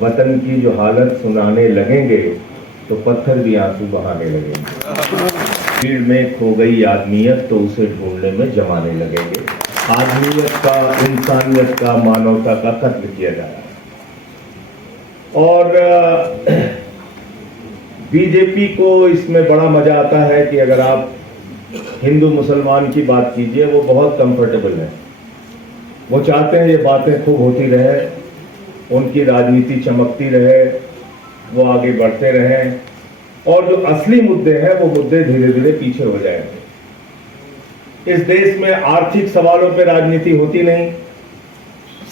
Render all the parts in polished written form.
वतन की जो हालत सुनाने लगेंगे तो पत्थर भी आंसू बहाने लगेंगे। भीड़ में खो गई आदमियत तो उसे ढूंढने में जमाने लगेंगे। आदमियत का, इंसानियत का, मानवता का कत्ल किया जा रहा है। और बीजेपी को इसमें बड़ा मजा आता है कि अगर आप हिंदू मुसलमान की बात कीजिए, वो बहुत कंफर्टेबल है। वो चाहते हैं ये बातें खूब होती रहे, उनकी राजनीति चमकती रहे, वो आगे बढ़ते रहें, और जो असली मुद्दे हैं वो मुद्दे धीरे धीरे पीछे हो जाएंगे। इस देश में आर्थिक सवालों पे राजनीति होती नहीं,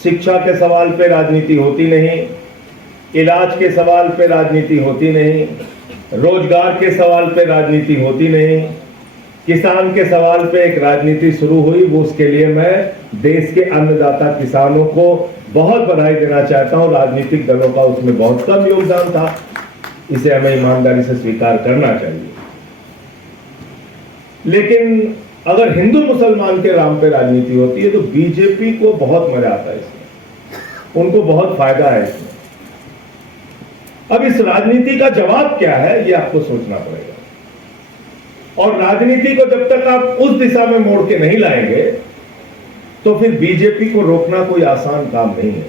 शिक्षा के सवाल पे राजनीति होती नहीं, इलाज के सवाल पे राजनीति होती नहीं, रोजगार के सवाल पे राजनीति होती नहीं, किसान के सवाल पे एक राजनीति शुरू हुई। वो उसके लिए मैं देश के अन्नदाता किसानों को बहुत बधाई देना चाहता हूं। राजनीतिक दलों का उसमें बहुत कम योगदान था, इसे हमें ईमानदारी से स्वीकार करना चाहिए। लेकिन अगर हिंदू मुसलमान के नाम पे राजनीति होती है तो बीजेपी को बहुत मजा आता है इसमें, उनको बहुत फायदा है इसमें। अब इस राजनीति का जवाब क्या है, ये आपको सोचना पड़ेगा। और राजनीति को जब तक आप उस दिशा में मोड़ के नहीं लाएंगे तो फिर बीजेपी को रोकना कोई आसान काम नहीं है।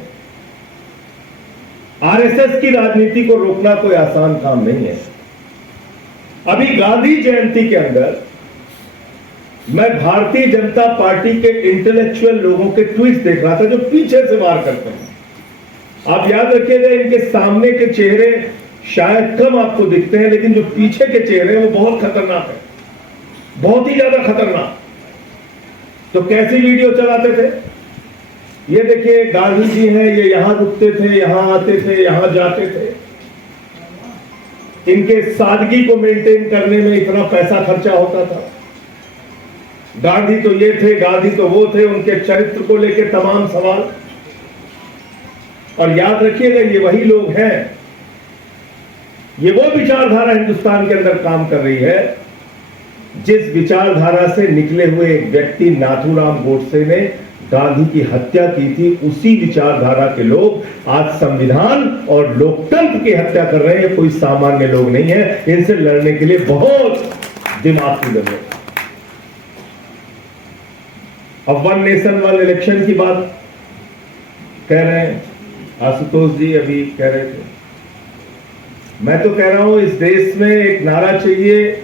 आरएसएस की राजनीति को रोकना कोई आसान काम नहीं है। अभी गांधी जयंती के अंदर मैं भारतीय जनता पार्टी के इंटेलेक्चुअल लोगों के ट्वीट्स देख रहा था जो पीछे से वार करते हैं। आप याद रखिएगा, इनके सामने के चेहरे शायद कम आपको दिखते हैं, लेकिन जो पीछे के चेहरे हैं वो बहुत खतरनाक है, बहुत ही ज्यादा खतरनाक। तो कैसी वीडियो चलाते थे, ये देखिए गांधी जी हैं, ये यहां रुकते थे, यहां आते थे, यहां जाते थे। इनके सादगी को मेंटेन करने में इतना पैसा खर्चा होता था। गांधी तो ये थे, गांधी तो वो थे, उनके चरित्र को लेकर तमाम सवाल। और याद रखिएगा, ये वही लोग हैं, ये वो विचारधारा हिंदुस्तान के अंदर काम कर रही है जिस विचारधारा से निकले हुए एक व्यक्ति नाथूराम गोडसे ने गांधी की हत्या की थी। उसी विचारधारा के लोग आज संविधान और लोकतंत्र की हत्या कर रहे हैं। कोई सामान्य लोग नहीं है, इनसे लड़ने के लिए बहुत दिमाग की जरूरत है। अब वन नेशन वन इलेक्शन की बात कह रहे हैं, आशुतोष जी अभी कह रहे थे। मैं तो कह रहा हूं इस देश में एक नारा चाहिए,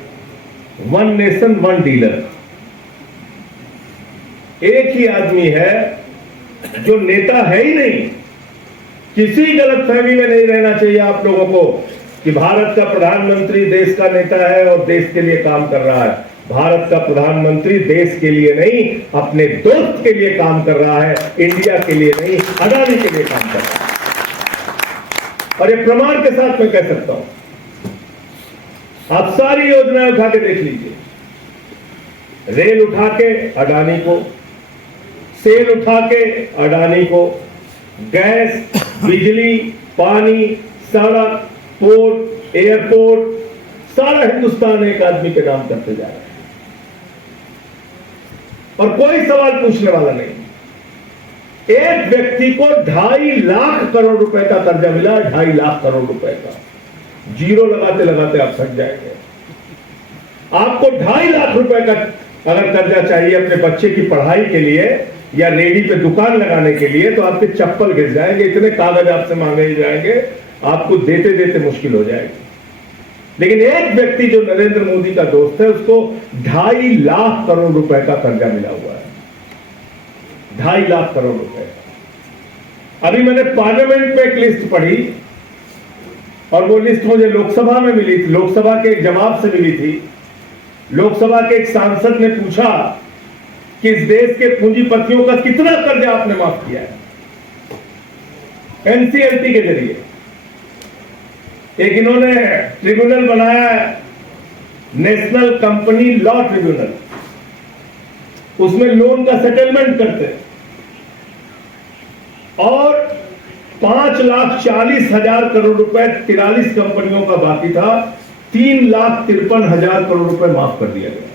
वन नेशन वन डीलर। एक ही आदमी है जो नेता है ही नहीं। किसी गलतफहमी में नहीं रहना चाहिए आप लोगों को कि भारत का प्रधानमंत्री देश का नेता है और देश के लिए काम कर रहा है। भारत का प्रधानमंत्री देश के लिए नहीं, अपने दोस्त के लिए काम कर रहा है, इंडिया के लिए नहीं, अदानी के लिए काम कर रहा है। और ये प्रमाण के साथ मैं कह सकता हूं, आप सारी योजनाएं उठा के देख लीजिए। रेल उठा के अडानी को, सेल उठा के अडानी को, गैस, बिजली, पानी, सड़क, पोर्ट, एयरपोर्ट, सारा हिंदुस्तान एक आदमी के नाम करते जा रहा है और कोई सवाल पूछने वाला नहीं। एक व्यक्ति को 2.5 लाख करोड़ रुपए का कर्जा मिला, 2.5 लाख करोड़ रुपए का। जीरो लगाते लगाते आप थक जाएंगे। आपको 2.5 लाख रुपए का अगर कर्जा चाहिए अपने बच्चे की पढ़ाई के लिए या रेडी पे दुकान लगाने के लिए, तो आपके चप्पल गिर जाएंगे, इतने कागज आपसे मांगे जाएंगे, आपको देते देते मुश्किल हो जाएगी। लेकिन एक व्यक्ति जो नरेंद्र मोदी का दोस्त है, उसको 2.5 लाख करोड़ रुपए का कर्जा मिला हुआ है। 2.5 लाख करोड़ रुपए। अभी मैंने पार्लियामेंट में एक लिस्ट पढ़ी और वो लिस्ट मुझे लोकसभा में मिली थी, लोकसभा के एक जवाब से मिली थी। लोकसभा के एक सांसद ने पूछा कि इस देश के पूंजीपतियों का कितना कर्जा आपने माफ किया है एनसीएलटी के जरिए। एक इन्होंने ट्रिब्यूनल बनाया है, नेशनल कंपनी लॉ ट्रिब्यूनल, उसमें लोन का सेटलमेंट करते हैं। और 5,40,000 करोड़ रुपए 43 कंपनियों का बाकी था, 3,53,000 करोड़ रुपए माफ कर दिया गया।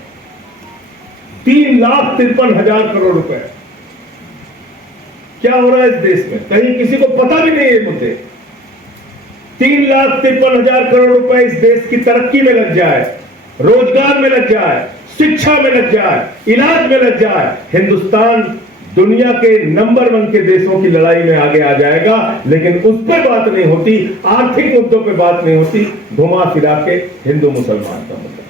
3,53,000 करोड़ रुपए। क्या हो रहा है इस देश में? कहीं किसी को पता भी नहीं है मुद्दे। 3,53,000 करोड़ रुपए इस देश की तरक्की में लग जाए, रोजगार में लग जाए, शिक्षा में लग जाए, इलाज में लग जाए, हिंदुस्तान दुनिया के नंबर 1 के देशों की लड़ाई में आगे आ जाएगा। लेकिन उस पर बात नहीं होती, आर्थिक मुद्दों पे बात नहीं होती, घुमा फिरा के हिंदू मुसलमान का मुद्दा,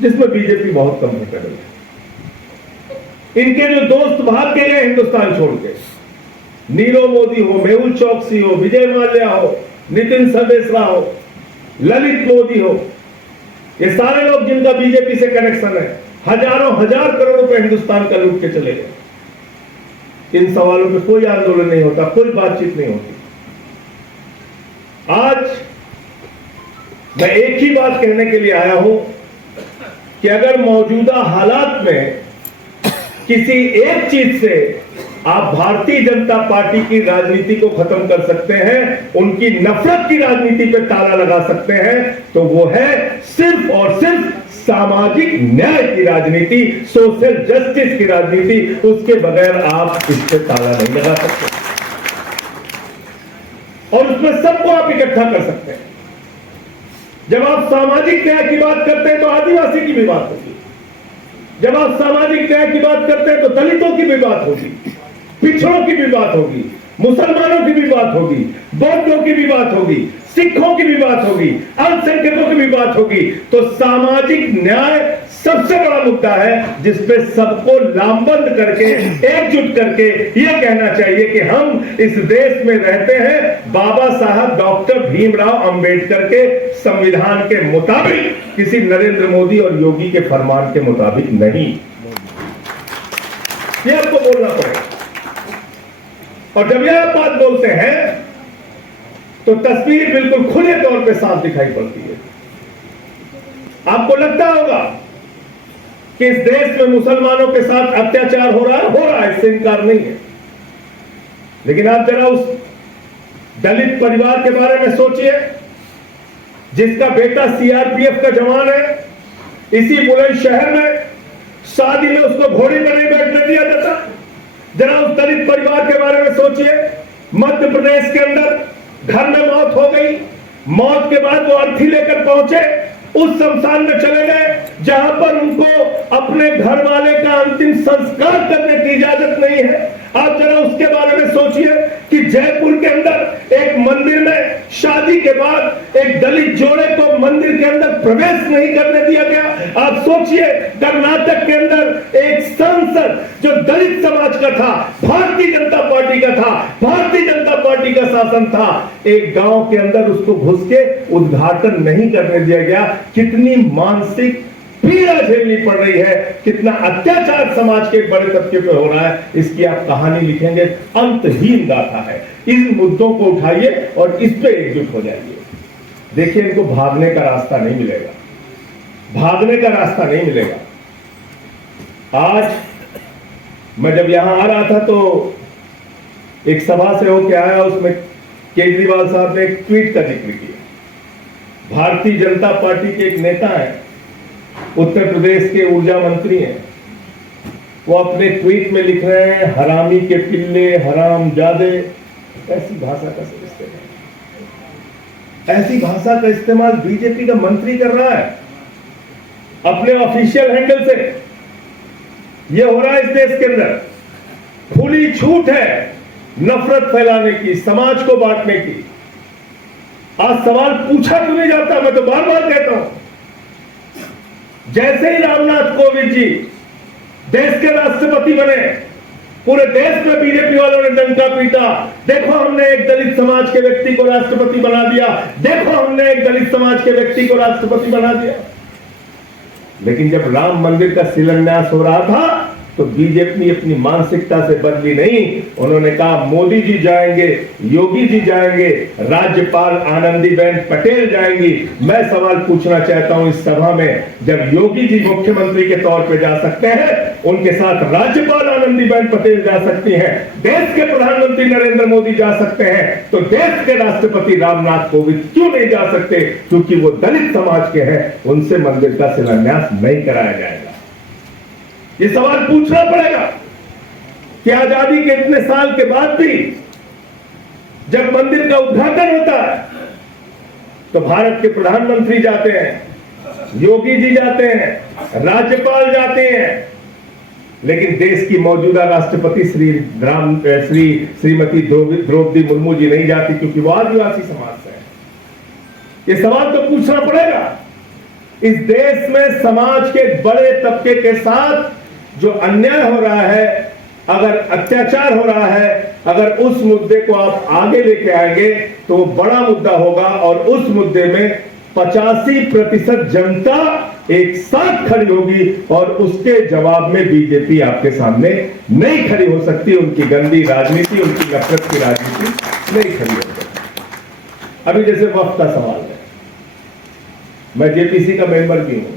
जिसमें बीजेपी बहुत कंफर्टेबल है। इनके जो दोस्त भाग के गए हिंदुस्तान छोड़ के, नीरव मोदी हो, मेहुल चौकसी हो, विजय माल्या हो, नितिन सदेसरा हो, ललित मोदी हो, ये सारे लोग जिनका बीजेपी से कनेक्शन है, हजारों हजार करोड़ रुपए हिंदुस्तान का लूट के चले गए। इन सवालों पे कोई आंदोलन नहीं होता, कोई बातचीत नहीं होती। आज मैं एक ही बात कहने के लिए आया हूं कि अगर मौजूदा हालात में किसी एक चीज से आप भारतीय जनता पार्टी की राजनीति को खत्म कर सकते हैं, उनकी नफरत की राजनीति पे ताला लगा सकते हैं, तो वो है सिर्फ और सिर्फ सामाजिक न्याय की राजनीति, सोशल जस्टिस की राजनीति। उसके बगैर आप इस पे ताला नहीं लगा सकते और उसमें सबको आप इकट्ठा कर सकते हैं। जब आप सामाजिक न्याय की बात करते हैं तो आदिवासी की भी बात होगी, जब आप सामाजिक न्याय की बात करते हैं तो दलितों की भी बात होगी, पिछड़ों की भी बात होगी, मुसलमानों की भी बात होगी, बौद्धों की भी बात होगी, सिखों की भी बात होगी, अल्पसंख्यकों की भी बात होगी। तो सामाजिक न्याय सबसे बड़ा मुद्दा है जिसपे सबको लामबंद करके, एकजुट करके यह कहना चाहिए कि हम इस देश में रहते हैं बाबा साहब डॉक्टर भीमराव अंबेडकर के संविधान के मुताबिक, किसी नरेंद्र मोदी और योगी के फरमान के मुताबिक नहीं। यह आपको बोलना पड़ेगा। और जब यह बात बोलते हैं तो तस्वीर बिल्कुल खुले तौर पे साफ दिखाई पड़ती है। आपको लगता होगा कि इस देश में मुसलमानों के साथ अत्याचार हो रहा है, इससे इनकार नहीं है। लेकिन आप जरा उस दलित परिवार के बारे में सोचिए जिसका बेटा सीआरपीएफ का जवान है। इसी बुलंदशहर में शादी में उसको घोड़ी पर नहीं बैठने दिया जाता। जरा उस दलित परिवार के बारे में सोचिए। मध्य प्रदेश के अंदर घर में मौत हो गई, मौत के बाद वो अर्थी लेकर पहुंचे, उस शमशान में चले गए जहां पर उनको अपने घर वाले का अंतिम संस्कार करने की इजाजत नहीं है। आप जरा उसके बारे में सोचिए कि जयपुर के अंदर एक मंदिर में शादी के बाद एक दलित जोड़े को मंदिर के अंदर प्रवेश नहीं करने दिया गया। आप सोचिए कर्नाटक के अंदर एक सांसद जो दलित समाज का था, भारतीय जनता पार्टी का था, भारतीय जनता पार्टी का शासन था, एक गांव के अंदर उसको घुस के उद्घाटन नहीं करने दिया गया। कितनी मानसिक पीड़ा झेलनी पड़ रही है, कितना अत्याचार समाज के बड़े तबके पे हो रहा है, इसकी आप कहानी लिखेंगे, अंतहीन गाथा है। इन मुद्दों को उठाइए और इस पे एकजुट हो जाइए। देखिए, इनको भागने का रास्ता नहीं मिलेगा, भागने का रास्ता नहीं मिलेगा। आज मैं जब यहां आ रहा था तो एक सभा से होके आया, उसमें केजरीवाल साहब ने एक ट्वीट का जिक्र किया। भारतीय जनता पार्टी के एक नेता है, उत्तर प्रदेश के ऊर्जा मंत्री हैं, वो अपने ट्वीट में लिख रहे हैं, हरामी के पिल्ले, हरामजादे। ऐसी भाषा का इस्तेमाल, ऐसी भाषा का इस्तेमाल बीजेपी का मंत्री कर रहा है अपने ऑफिशियल हैंडल से। यह हो रहा है इस देश के अंदर। खुली छूट है नफरत फैलाने की, समाज को बांटने की। आज सवाल पूछा क्यों नहीं जाता? मैं तो बार बार कहता हूं, जैसे ही रामनाथ कोविंद जी देश के राष्ट्रपति बने, पूरे देश में बीजेपी वालों ने डंका पीटा, देखो हमने एक दलित समाज के व्यक्ति को राष्ट्रपति बना दिया, देखो हमने एक दलित समाज के व्यक्ति को राष्ट्रपति बना दिया। लेकिन जब राम मंदिर का शिलान्यास हो रहा था तो बीजेपी अपनी मानसिकता से बदली नहीं। उन्होंने कहा मोदी जी जाएंगे, योगी जी जाएंगे, राज्यपाल आनंदीबेन पटेल जाएंगी। मैं सवाल पूछना चाहता हूं इस सभा में, जब योगी जी मुख्यमंत्री के तौर पे जा सकते हैं, उनके साथ राज्यपाल आनंदीबेन पटेल जा सकती हैं, देश के प्रधानमंत्री नरेंद्र मोदी जा सकते हैं, तो देश के राष्ट्रपति रामनाथ कोविंद क्यों नहीं जा सकते? क्योंकि वो दलित समाज के हैं, उनसे मंदिर का शिलान्यास नहीं कराया जाएगा। ये सवाल पूछना पड़ेगा कि आजादी के इतने साल के बाद भी जब मंदिर का उद्घाटन होता है तो भारत के प्रधानमंत्री जाते हैं, योगी जी जाते हैं, राज्यपाल जाते हैं, लेकिन देश की मौजूदा राष्ट्रपति श्रीमती द्रौपदी मुर्मू जी नहीं जाती, क्योंकि वो आदिवासी समाज से है। ये सवाल तो पूछना पड़ेगा। इस देश में समाज के बड़े तबके के साथ जो अन्याय हो रहा है, अगर अत्याचार हो रहा है, अगर उस मुद्दे को आप आगे लेके आएंगे तो वो बड़ा मुद्दा होगा, और उस मुद्दे में 85% जनता एक साथ खड़ी होगी, और उसके जवाब में बीजेपी आपके सामने नहीं खड़ी हो सकती। उनकी गंदी राजनीति, उनकी नफरत की राजनीति नहीं खड़ी हो सकती। अभी जैसे वक्त का सवाल है, मैं जेपीसी का मेंबर भी हूं,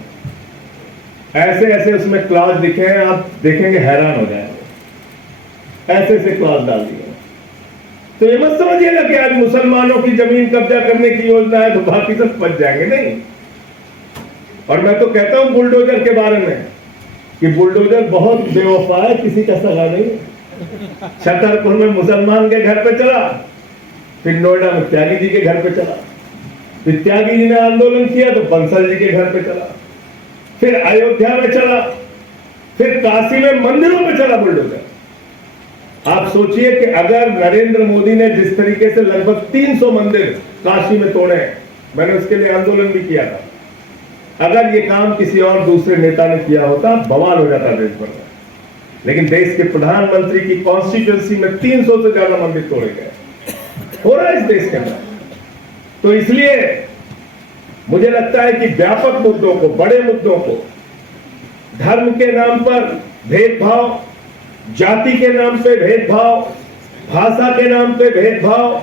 ऐसे ऐसे उसमें क्लॉज लिखे हैं, आप देखेंगे हैरान हो जाएंगे, ऐसे ऐसे क्लॉज डाल दिए। तो ये मत समझिएगा कि आज मुसलमानों की जमीन कब्जा करने की योजना है तो बाकी सब बच जाएंगे, नहीं। और मैं तो कहता हूं बुलडोजर के बारे में कि बुलडोजर बहुत बेवफा है, किसी का सगा नहीं। छतरपुर में मुसलमान के घर पे चला, फिर नोएडा में त्यागी जी के घर पे चला, फिर त्यागी जी ने आंदोलन किया तो बंसल जी के घर पे चला, फिर अयोध्या में चला, फिर काशी में मंदिरों में चला बुलडोजर। आप सोचिए कि अगर नरेंद्र मोदी ने जिस तरीके से लगभग 300 मंदिर काशी में तोड़े, मैंने उसके लिए आंदोलन भी किया था, अगर ये काम किसी और दूसरे नेता ने किया होता बवाल हो जाता देश भर में। लेकिन देश के प्रधानमंत्री की कॉन्स्टिट्यूंसी में 300 से ज्यादा मंदिर तोड़े गए, हो रहा है इस देश के अंदर। तो इसलिए मुझे लगता है कि व्यापक मुद्दों को, बड़े मुद्दों को, धर्म के नाम पर भेदभाव, जाति के नाम पे भेदभाव, भाषा के नाम पे भेदभाव,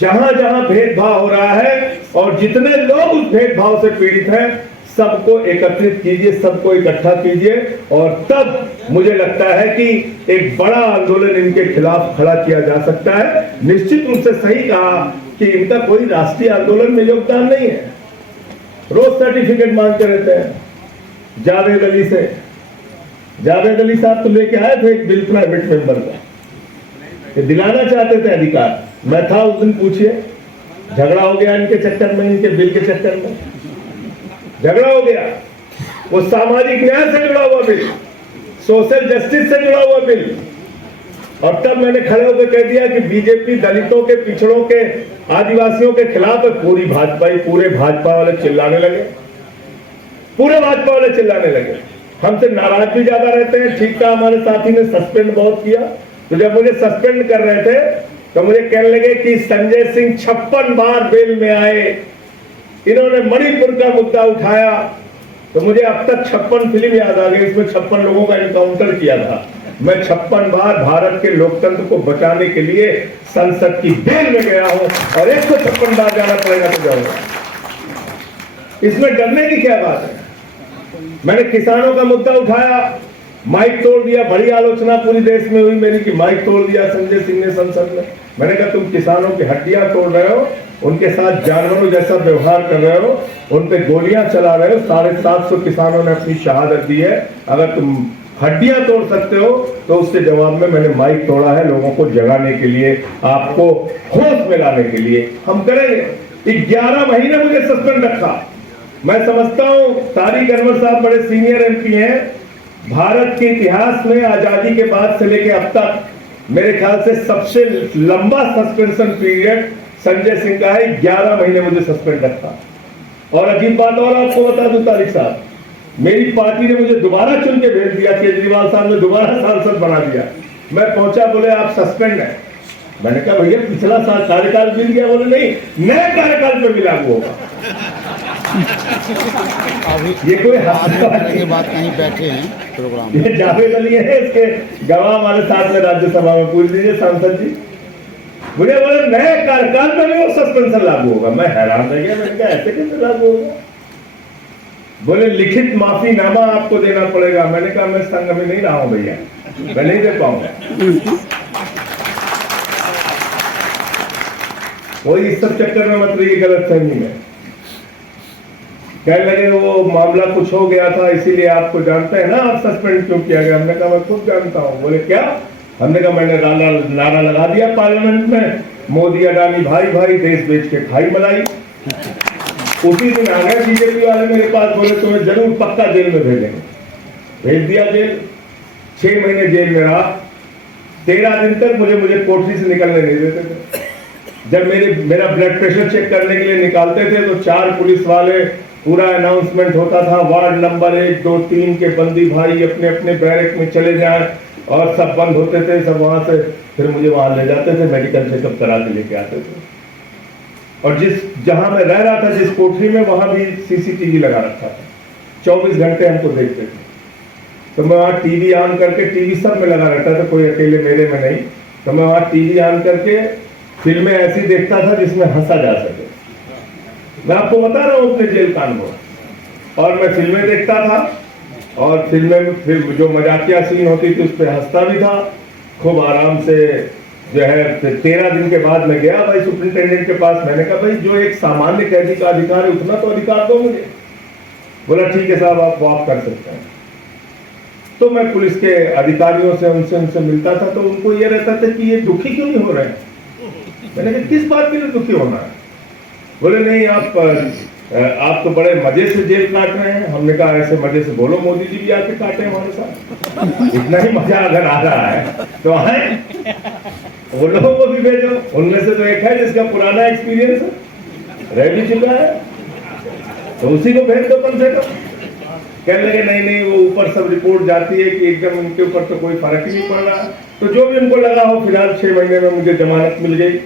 जहां जहां भेदभाव हो रहा है और जितने लोग उस भेदभाव से पीड़ित हैं, सबको एकत्रित कीजिए, सबको इकट्ठा कीजिए, और तब मुझे लगता है कि एक बड़ा आंदोलन इनके खिलाफ खड़ा किया जा सकता है। निश्चित रूप से सही कहा कि इनका कोई राष्ट्रीय आंदोलन में योगदान नहीं है। रोज सर्टिफिकेट मांगते रहते हैं जावेद अली से। जावेद अली साहब तो लेके आए थे एक बिल प्राइवेट मेंबर का, ये दिलाना चाहते थे अधिकार। मैं था उस दिन, पूछिए, झगड़ा हो गया इनके चक्कर में, इनके बिल के चक्कर में झगड़ा हो गया। वो सामाजिक न्याय से जुड़ा हुआ बिल, सोशल जस्टिस से जुड़ा हुआ बिल, और तब मैंने खड़े होकर कह दिया कि बीजेपी दलितों के, पिछड़ों के, आदिवासियों के खिलाफ है। पूरे भाजपा वाले चिल्लाने लगे, पूरे भाजपा वाले चिल्लाने लगे, हमसे नाराज भी ज्यादा रहते हैं। ठीक था, हमारे साथी ने सस्पेंड बहुत किया, तो जब मुझे सस्पेंड कर रहे थे तो मुझे कहने लगे कि संजय सिंह 56 बार बेल में आए, इन्होंने मणिपुर का मुद्दा उठाया, तो मुझे अब तक 56 फिल्म याद आ गई, इसमें 56 लोगों का इनकाउंटर किया था। मैं 56 बार भारत के लोकतंत्र को बचाने के लिए संसद की बेल में गया हूं, और 156 बार जाना पड़ेगा तो जाऊंगा। इसमें डरने की क्या बात है। मैंने किसानों का मुद्दा उठाया, माइक तोड़ दिया, बड़ी आलोचना पूरी देश में हुई मेरी कि माइक तोड़ दिया संजय सिंह ने संसद में। मैंने कहा तुम किसानों की हड्डियां तोड़ रहे हो, उनके साथ जानवरों जैसा व्यवहार कर रहे हो, उन पे गोलियां चला रहे हो। 750 किसानों ने अपनी शहादत दी है। अगर तुम हड्डियां तोड़ सकते हो तो उसके जवाब में मैंने माइक तोड़ा है, लोगों को जगाने के लिए, आपको होश में लाने के लिए। हम करेंगे। 11 महीने मुझे सस्पेंड रखा। मैं समझता हूं तारिक अनवर साहब बड़े सीनियर एमपी हैं, भारत के इतिहास में आजादी के बाद से लेकर अब तक मेरे ख्याल से सबसे लंबा सस्पेंशन पीरियड संजय सिंह का है। 11 महीने मुझे सस्पेंड रखा। और अजीब बात और आपको बता दूं तारिक साहब, मेरी पार्टी ने मुझे दोबारा चुन के भेज दिया, केजरीवाल साहब ने दोबारा सांसद बना दिया। मैं पहुंचा, बोले आप सस्पेंड है। मैंने कहा भैया पिछला साल कार्यकाल मिल गया, बोले नहीं नए कार्यकाल पे भी लागू होगा। ये कोई के बाद कहीं बैठे हैं प्रोग्राम, ये जावेद अली है, इसके गवाह हमारे साथ में राज्यसभा में, पूछ लीजिए सांसद जी। मुझे बोले नए कार्यकाल में भी वो सस्पेंशन लागू होगा। मैं हैरान रह गया, मैंने कहा ऐसे कैसे लागू होगा। बोले लिखित माफीनामा आपको देना पड़ेगा। मैंने कहा मैं संघ में नहीं रहा हूं भैया, मैं नहीं दे पाऊंगा। वही इस सब चक्कर में मत रहिए गलतफहमी में। कहने लगे वो मामला कुछ हो गया था इसीलिए आपको जानते हैं ना, आप सस्पेंड क्यों किया गया। हमने कहा मैं खुद जानता हूं। बोले क्या। हमने कहा मैंने नारा लगा दिया पार्लियामेंट में मोदी अडानी भाई भाई, देश बेच के खाई मलाई। उसी दिन आ गए बीजेपी वाले मेरे पास, बोले तुम्हें जरूर पक्का जेल में भेजेंगे। भेज दिया जेल, 6 महीने जेल में रहा। 13 दिन तक मुझे कोठरी से निकलने नहीं देते थे। जब मेरा ब्लड प्रेशर चेक करने के लिए निकालते थे तो 4 पुलिस वाले, पूरा अनाउंसमेंट होता था, वार्ड नंबर 1, 2, 3 के बंदी भाई अपने अपने बैरक में चले जाएं, और सब बंद होते थे। सब वहां से फिर मुझे वहां ले जाते थे, मेडिकल चेकअप करा के लेके आते थे। और जहां मैं रह रहा था, जिस कोठरी में, वहां भी सीसीटीवी लगा रखा था। 24 घंटे हमको देखते थे। तो मैं वहां टीवी ऑन करके, टीवी सब में लगा रहता था, कोई अकेले मेरे में नहीं। तो मैं वहां टीवी ऑन करके फिल्में ऐसी देखता था जिसमें हंसा जा सके। मैं आपको बता रहा हूँ अपने जेल का अनुभव। और मैं फिल्में देखता था, और फिल्में में फिर जो मजाकिया सीन होती थी उस पर हंसता भी था खूब आराम से। जो है, फिर 13 दिन के बाद मैं गया भाई सुप्रिंटेंडेंट के पास। मैंने कहा भाई जो एक सामान्य कैदी का अधिकार है उतना तो अधिकार दो मुझे। बोला ठीक है साहब, आप वॉक कर सकते हैं। तो मैं पुलिस के अधिकारियों से उनसे मिलता था, तो उनको ये रहता था कि ये दुखी क्यों नहीं हो रहे हैं। मैंने कहा किस बात के लिए दुखी होना है। बोले नहीं, आप तो बड़े मजे से जेल काट रहे हैं। हमने कहा ऐसे मजे से बोलो, मोदी जी भी आके काटे हमारे साथ। इतना ही मजा अगर आ रहा है तो आए, वो लोगों को भी भेजो। उनमें से तो एक है जिसका पुराना एक्सपीरियंस रह भी चुका है, तो उसी को भेज दो कम से कम। कहने लगे नहीं, वो ऊपर सब रिपोर्ट जाती है कि एकदम उनके ऊपर तो कोई फर्क ही नहीं पड़ रहा। तो जो भी उनको लगा हो, फिलहाल 6 महीने में मुझे जमानत मिल गई।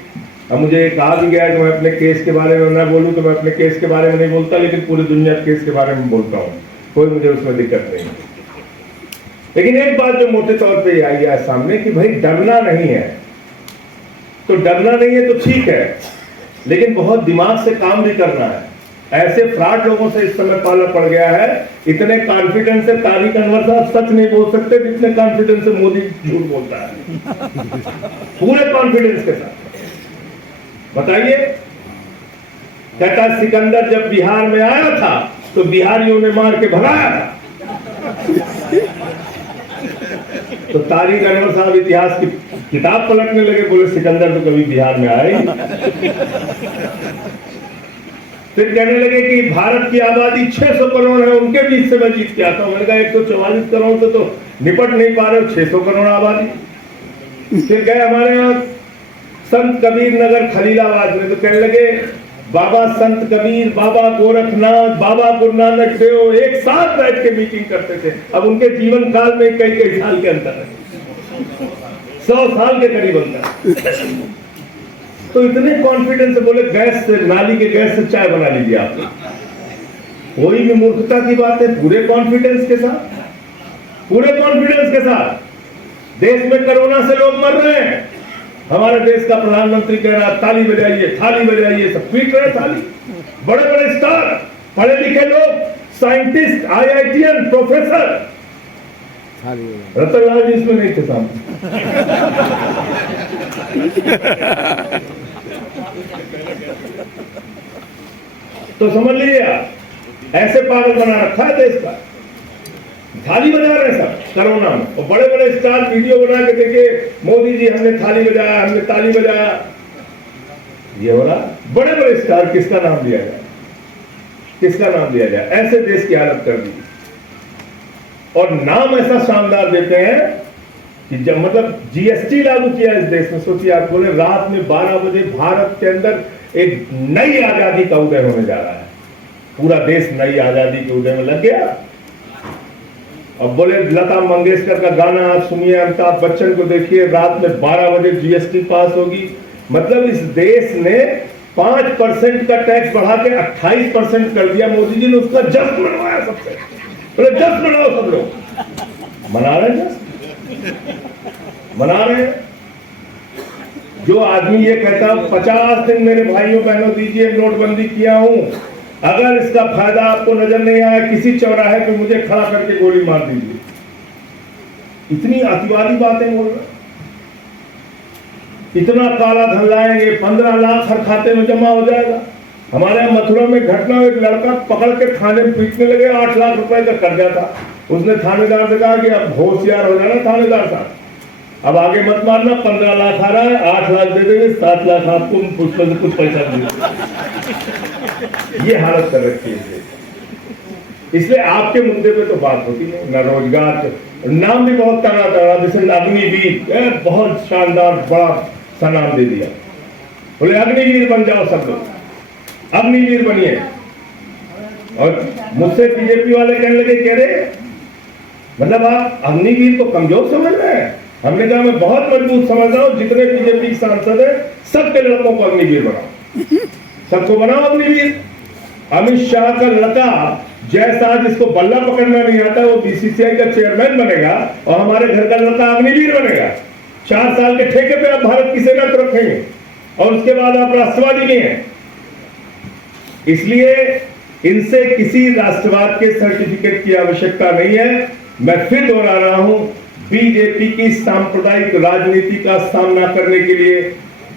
अब मुझे कहा भी गया कि मैं अपने केस के बारे में ना बोलूं, तो मैं अपने केस के बारे में नहीं बोलता, लेकिन पूरी दुनिया के केस के बारे में बोलता हूं। कोई मुझे उसमें दिक्कत नहीं। लेकिन एक बात जो मोटे तौर पे आई है सामने कि भाई डरना नहीं है, तो डरना नहीं है तो ठीक है, लेकिन बहुत दिमाग से काम भी करना है। ऐसे फ्रॉड लोगों से इस समय पाला पड़ गया है। इतने कॉन्फिडेंस से तारिक अनवर साहब सच नहीं बोल सकते जितने कॉन्फिडेंस से मोदी झूठ बोलता है। पूरे कॉन्फिडेंस के साथ बताइए। कहता सिकंदर जब बिहार में आया था तो बिहारियों ने मार के भगाया था। तो तारिक अनवर साहब इतिहास की किताब पलटने लगे, बोले सिकंदर तो कभी बिहार में आए ही। फिर कहने लगे कि भारत की आबादी 600 करोड़ है, उनके बीच से मैं जीत के आता हूं। मैंने कहा 144 करोड़ से तो निपट नहीं पा रहे हो, 600 करोड़ आबादी। फिर गए हमारे यहाँ संत कबीर नगर खलीलाबाद में, तो कहने लगे बाबा संत कबीर, बाबा गोरखनाथ, बाबा गुरु नानक देव एक साथ बैठ के मीटिंग करते थे। अब उनके जीवन काल में कई साल के अंतर है, 100 साल के करीब अंतर। तो इतने कॉन्फिडेंस से बोले गैस से, नाली के गैस से चाय बना लीजिए आप। कोई भी मूर्खता की बात है। पूरे कॉन्फिडेंस के साथ, पूरे कॉन्फिडेंस के साथ देश में कोरोना से लोग मर रहे हैं। हमारे देश का प्रधानमंत्री कह रहा है ताली बजाइए, थाली बजाइए, सब पीट रहे थाली। बड़े बड़े स्टार, पढ़े लिखे लोग, साइंटिस्ट, IITian, प्रोफेसर। रतन लाल जी इसमें नहीं थे सामने। तो समझ लीजिए आप, ऐसे पागल बना रखा है देश का। थाली बजा रहे हैं सब कोरोना में, और बड़े बड़े स्टार वीडियो बना के देखिए, मोदी जी हमने थाली बजाया, हमने ताली बजाया। ये हो रहा, बड़े बड़े स्टार, किसका नाम लिया जाए, किसका नाम लिया जाए। ऐसे देश की हालत कर दी, और नाम ऐसा शानदार देते हैं कि जब मतलब GST लागू किया इस देश में। सोचिए आप, बोले रात में 12 बजे भारत के अंदर एक नई आजादी का उदय होने जा रहा है। पूरा देश नई आजादी के उदय में लग गया। अब बोले लता मंगेशकर का गाना आप सुनिए, अमिताभ बच्चन को देखिए, रात में 12 बजे GST पास होगी। मतलब इस देश ने 5% का टैक्स बढ़ा के 28% कर दिया। मोदी जी ने उसका जश्न मनवाया सबसे। बोले जश्न मनाओ सब लोग। मना रहे हैं, मना रहे हैं। जो आदमी ये कहता है 50 दिन मेरे भाइयों बहनों दीजिए, नोटबंदी किया हूं, अगर इसका फायदा आपको नजर नहीं आया, किसी चौराहे पे मुझे खड़ा करके गोली मार दीजिए। इतनी अतिवादी बातें बोल रहे, इतना काला धन लाएंगे, 15 लाख हर खाते में जमा हो जाएगा। हमारे यहाँ मथुरा में घटना, एक लड़का पकड़ के थाने में पीटने लगे, 8 लाख रुपए का कर्जा था। उसने थानेदार से कहा कि अब होशियार हो जाना थानेदार साहब, अब आगे मत मारना, 15 लाख आ रहा है, 8 लाख दे देंगे, 7 लाख आपको, उसमें से कुछ पैसा दे। ये हालत कर रखी है। इसलिए आपके मुद्दे पे तो बात होती नहीं, न रोजगार, नाम भी बहुत तगड़ा तगड़ा, जैसे अग्निवीर, बहुत शानदार बड़ा सा नाम दे दिया, बोले अग्निवीर बन जाओ सब लोग, अग्निवीर बनिए। और मुझसे बीजेपी वाले कहने लगे, कह रहे मतलब आप अग्निवीर को कमजोर समझ रहे हैं। हमने कहा मैं बहुत मजबूत समझ रहा हूं, जितने बीजेपी सांसद है सबके लड़कों को अग्निवीर बनाओ, सबको बनाओ अग्निवीर। अमित शाह का लड़का जैसा जिसको बल्ला पकड़ना नहीं आता वो बीसीसीआई का चेयरमैन बनेगा और हमारे घर का लड़का अग्निवीर बनेगा। 4 साल के ठेके पे आप भारत की सेना को रखेंगे और उसके बाद आप राष्ट्रवादी नहीं हैं। इसलिए इनसे किसी राष्ट्रवाद के सर्टिफिकेट की आवश्यकता नहीं है। मैं फिर दोहरा रहा हूं, बीजेपी की सांप्रदायिक राजनीति का सामना करने के लिए,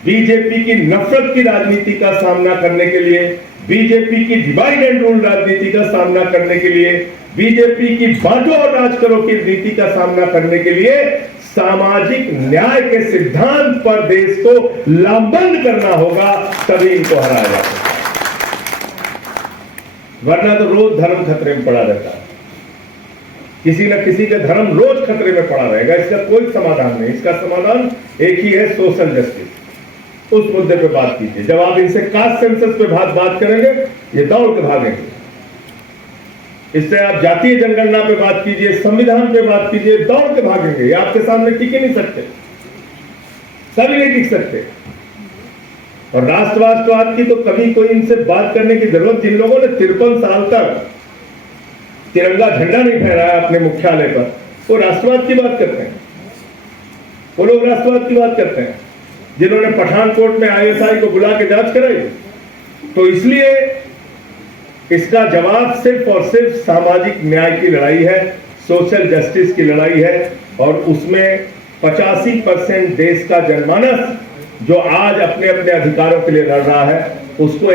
बीजेपी की नफरत की राजनीति का सामना करने के लिए, बीजेपी की डिवाइड एंड रूल राजनीति का सामना करने के लिए, बीजेपी की बांटो और राज करो की नीति का सामना करने के लिए सामाजिक न्याय के सिद्धांत पर देश को लामबंद करना होगा, तभी इनको हराया जा सकता है। वरना तो रोज धर्म खतरे में पड़ा रहता है, किसी न किसी का धर्म रोज खतरे में पड़ा रहेगा। इसका कोई समाधान नहीं। इसका समाधान एक ही है, सोशल जस्टिस। उस मुद्दे पे बात कीजिए। जब आप इनसे कास्ट सेंसस पे बात करेंगे, ये दौड़ के भागेंगे। इससे आप जातीय जनगणना पे बात कीजिए, संविधान पे बात कीजिए, दौड़ के भागेंगे। ये आपके सामने टिक ही नहीं सकते, सभी नहीं टिक सकते। और राष्ट्रवाद की तो कभी कोई इनसे बात करने की जरूरत, जिन लोगों ने 53 साल तक तिरंगा झंडा नहीं फहराया अपने मुख्यालय पर, वो राष्ट्रवाद की बात करते हैं। वो लोग राष्ट्रवाद की बात करते हैं जिन्होंने पठानकोट में आईएसआई को बुला के जांच कराई। तो इसलिए इसका जवाब सिर्फ और सिर्फ सामाजिक न्याय की लड़ाई है, सोशल जस्टिस की लड़ाई है। और उसमें 85% देश का जनमानस जो आज अपने अपने अधिकारों के लिए लड़ रहा है, उसको